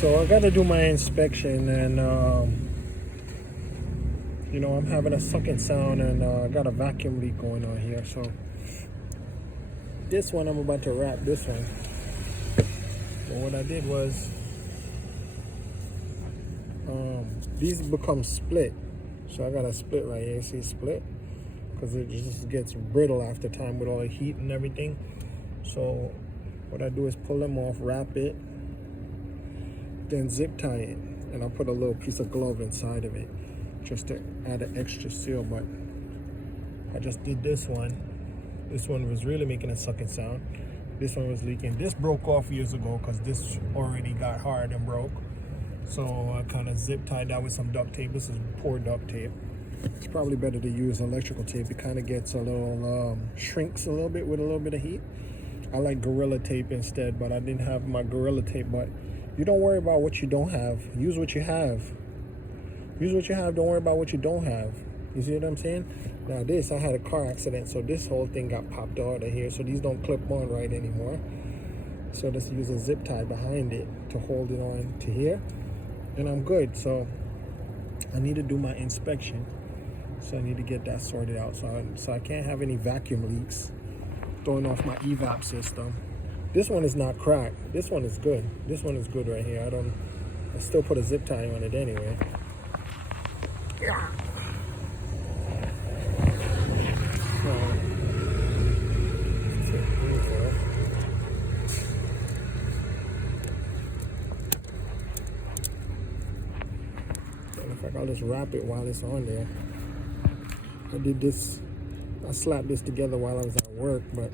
So I got to do my inspection, and you know, I'm having a sucking sound, and I got a vacuum leak going on here. So this one, I'm about to wrap this one. So what I did was, these become split. So I got a split right here. See, split? Because it just gets brittle after time with all the heat and everything. So what I do is pull them off, wrap it, then zip tie it, and I'll put a little piece of glove inside of it just to add an extra seal. But I just did this one. This one was really making a sucking sound. This one was leaking. This broke off years ago because this already got hard and broke. So I kind of zip tied that with some duct tape. This is poor duct tape. It's probably better to use electrical tape. It kind of gets a little, shrinks a little bit with a little bit of heat. I like Gorilla Tape instead, but I didn't have my Gorilla Tape. But you don't worry about what you don't have. Use what you have. Use what you have. Don't worry about what you don't have. You see what I'm saying? Now this, I had a car accident, so this whole thing got popped out of here. So these don't clip on right anymore. So let's use a zip tie behind it to hold it on to here. And I'm good. So I need to do my inspection. So I need to get that sorted out. So I can't have any vacuum leaks throwing off my evap system. This one is not cracked. This one is good. This one is good right here. I still put a zip tie on it anyway. Yeah. In fact, I'll just wrap it while it's on there. I did this, I slapped this together while I was at work, but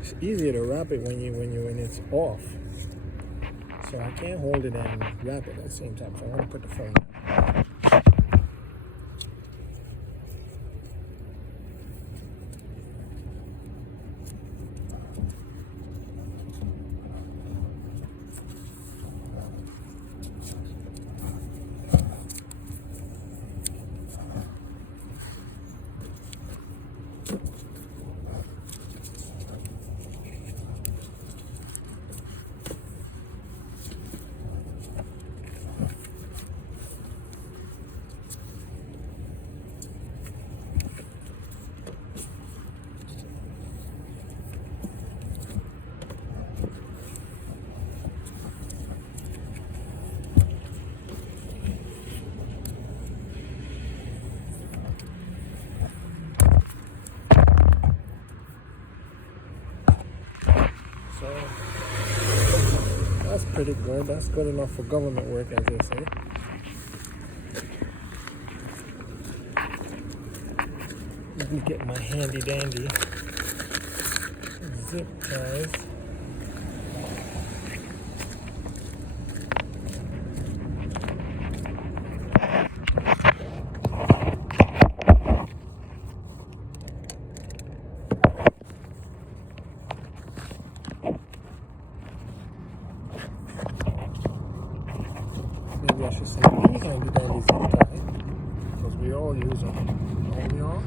it's easier to wrap it when it's off. So I can't hold it and wrap it at the same time. So I want to put the phone on. So that's pretty good. That's good enough for government work, as they say. Let me get my handy dandy zip ties. Maybe I should say these handy dandy zip ties, because we all use them. Don't we all?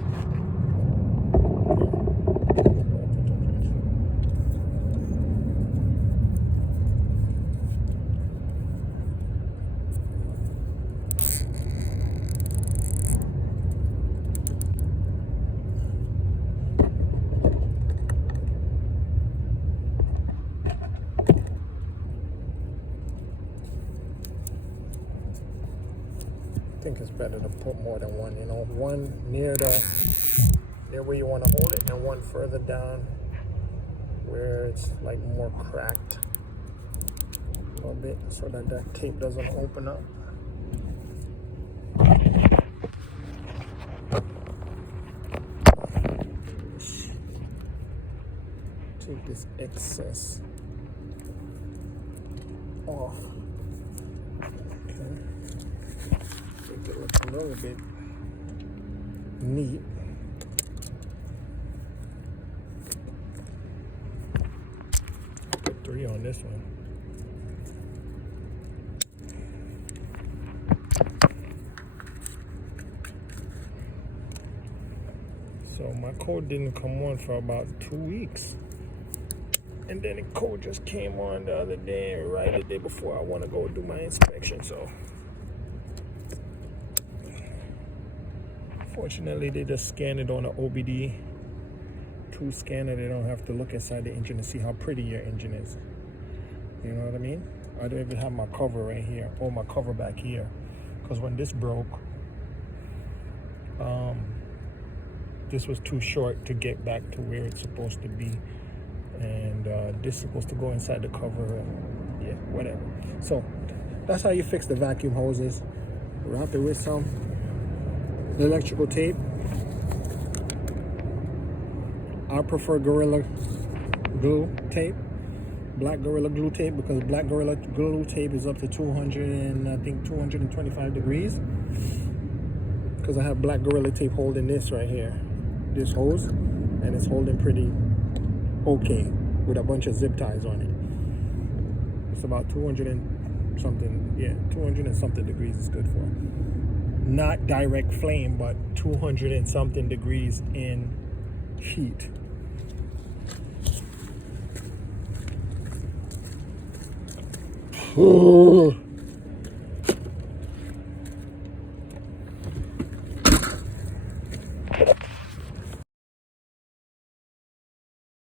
I think it's better to put more than one, you know, one near where you want to hold it, and one further down where it's like more cracked a little bit, so that that tape doesn't open up. Take this excess off. Okay. Make it look a little bit neat. Put 3 on this one. So my code didn't come on for about 2 weeks. And then the code just came on the other day, right the day before I want to go do my inspection. So fortunately, they just scan it on an OBD2 scanner. They don't have to look inside the engine to see how pretty your engine is. You know what I mean? I don't even have my cover right here, or my cover back here, because when this broke, this was too short to get back to where it's supposed to be, and this is supposed to go inside the cover. Yeah, whatever. So that's how you fix the vacuum hoses. Wrap it with some electrical tape. I prefer Gorilla Glue tape, black Gorilla Glue tape, because black Gorilla Glue tape is up to 225 degrees. Because I have black Gorilla tape holding this right here, this hose, and it's holding pretty okay with a bunch of zip ties on it. It's about 200 and something, yeah, 200 and something degrees is good for. Not direct flame, but 200 and something degrees in heat. Oh.